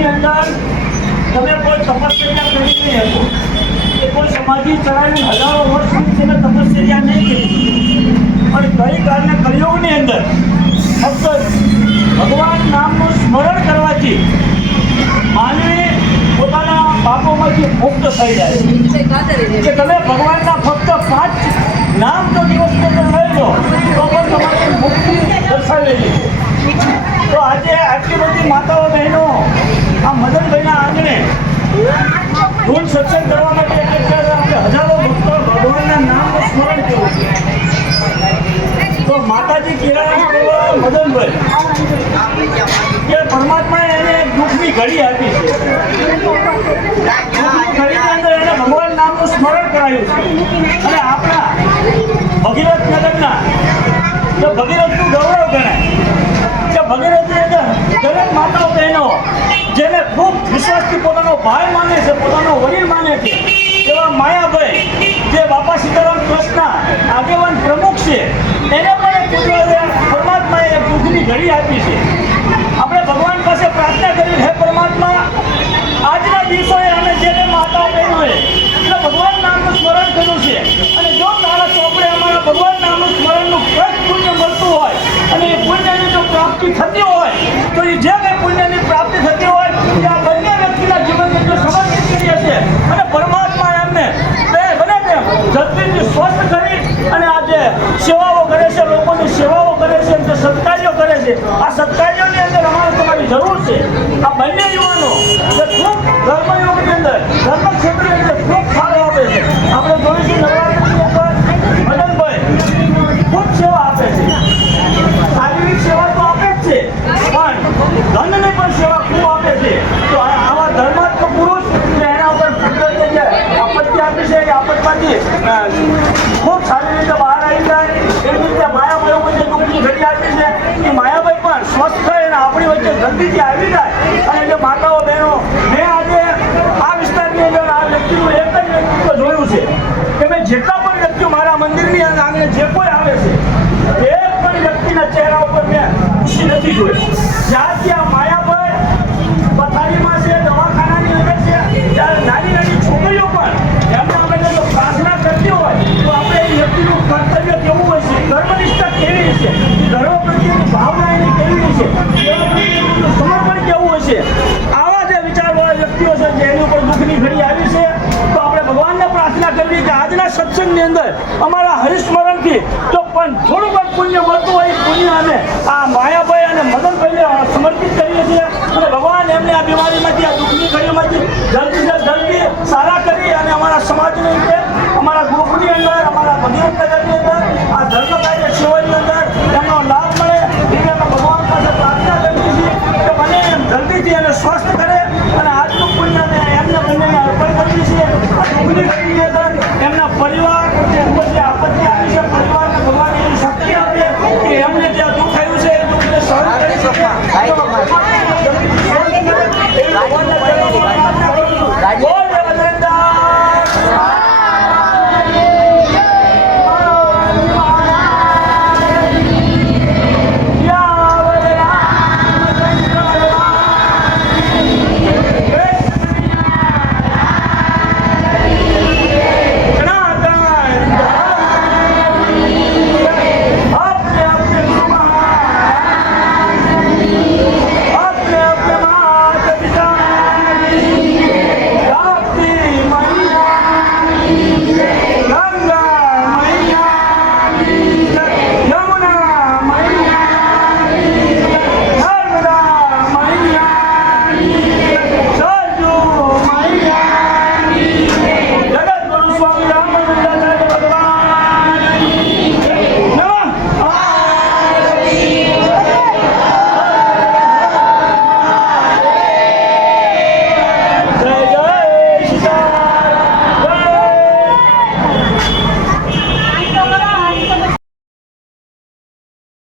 ની અંદર તમે કોઈ તપસ્યા કરી નહીં હતો, એ કોઈ સમાધિ ચડાવી હજારો વર્ષ સુધી તમે તપસ્યા નહીં કરી, પણ કઈ કાળના કળિયુગની અંદર ફક્ત ભગવાન નામનું સ્મરણ કરવાથી માનવી પોતાના પાપોમાંથી મુક્ત થઈ જાય કે તમે ભગવાનના ફક્ત 5 નામ તો દિવસની અંદર લઈ લો તો પણ તમારી મુક્તિ દર્શાવેલી છે. તો આજે આટલી બધી માતાઓ બહેનો આ મદનભાઈના આંગણે ધૂન સત્સંગ કરવા માટે આપણે હજારો ભક્તો ભગવાનના નામનું સ્મરણ કર્યું છે. તો માતાજી કિરાણા મદનભાઈ કે પરમાત્માએ એને દુઃખની ઘડી આપી છે, ઘડીની અંદર એને ભગવાન નામનું સ્મરણ કરાયું છે. અને આપણા ભગીરથ નગરના તો ભગીરથનું ગૌરવ ગણાય કે ભગીરથની અંદર દરેક માતાઓ બહેનો જેને ખૂબ વિશ્વાસથી પોતાનો ભાઈ માને છે, પોતાનો વડીલ માને છે, એવા માયાભાઈ જે બાપા સીતારામ ટ્રસ્ટના આગેવાન પ્રમુખ છે, એને પણ પરમાત્માએ એક દુઃખની ઘડી આપી છે. આપણે ભગવાન પાસે પ્રાર્થના કરી, હે પરમાત્મા, આજના દિવસોએ અમે જે માતાઓ બહેનોએ ભગવાન નામનું સ્મરણ કર્યું છે, અને જો તારા ચોપડે અમારા ભગવાન નામનું સ્મરણનું કંઈક પુણ્ય મળતું હોય અને એ પુણ્યની જો પ્રાપ્તિ થતી હોય તો એ જે કંઈ પુણ્યની પ્રાપ્તિ થતી હોય તે આ બંને વ્યક્તિના જીવનને જો સમર્પિત કરીએ છીએ અને પરમાત્મા એમને બને તેમ જલ્દીથી સ્વસ્થ કરી અને આ જે સેવાઓ કરે છે, લોકોની સેવાઓ કરે છે, જે સત્કાર્યો કરે છે, આ સત્કાર્યોની અંદર અમારે તમારી જરૂર છે. આ બંને યુવાનો જે ખૂબ ધર્મયોગની અંદર ધર્મ ક્ષેત્રની અંદર ખૂબ ફાળો આપે છે. આપણે જોઈશું નવરાત્રિની અંદર મદનભાઈ ખૂબ સેવા આપે છે, શારીરિક સેવા તો આપે જ છે પણ ધનની પણ સેવા ખૂબ આપે છે. તો આવા ધર્માત્મક પુરુષ એના ઉપર જે આપત્તિ આપી છે એ આપત્તિમાંથી ખૂબ સારી રીતે બહાર આવી જાય એવી રીતે માયાભાઈ જે દુઃખની ઘડી આપી છે એ માયાભાઈ પણ સ્વસ્થ થાય અને આપણી વચ્ચે જલ્દીથી આવી જાય. અને જે માતાઓ બહેનો મેં આજે આ વિસ્તારની અંદર આ વ્યક્તિનું એક જ વ્યક્તિત્વ જોયું છે કે મેં જેટલા પણ વ્યક્તિઓ મારા મંદિરની આંગણે જે કોઈ આવે છે એક પણ વ્યક્તિના ચહેરા ઉપર મેં ખુશી નથી જોઈ. જ્યારથી આ માયાભાઈ પથારીમાં છે, દવાખાનાની અંદર છે, ત્યારે નાની નાની છોકરીઓ પણ એમના અમે જો પ્રાર્થના કરતી હોય તો આપણે એ વ્યક્તિનું કર્તવ્ય કેવું હોય છે, ધર્મનિષ્ઠા કેવી છે, ધર્મ પ્રત્યેની ભાવના એની કેવી છે, સમર્પણ કેવું હોય છે, આવા જે વિચારવાળા વ્યક્તિઓ છે જેની ઉપર દુઃખની ઘડી આવી છે તો આપણે ભગવાનને પ્રાર્થના કરવી કે આજના સત્સંગની અંદર અમારા હરિસ્મરણથી તો પણ થોડું પણ પુણ્ય મળતું હોય પુણ્ય અમે આ માયાભાઈ અને મદનભાઈને સમર્પિત કરીએ છીએ. અને ભગવાન એમને આ બીમારીમાંથી આ દુઃખની ઘડીઓમાંથી જલ્દી જલ્દી સારા કરી અને અમારા સમાજની અંદર, અમારા ગ્રુપની અંદર, અમારા ભગીરથ નગરની અંદર આ ધર્મ કાર્ય સેવાની અંદર એમનો લાભ મળે એટલે અમે ભગવાન પાસે પ્રાર્થના કરીએ છીએ કે મને જલ્દીથી એને સ્વસ્થ કરે.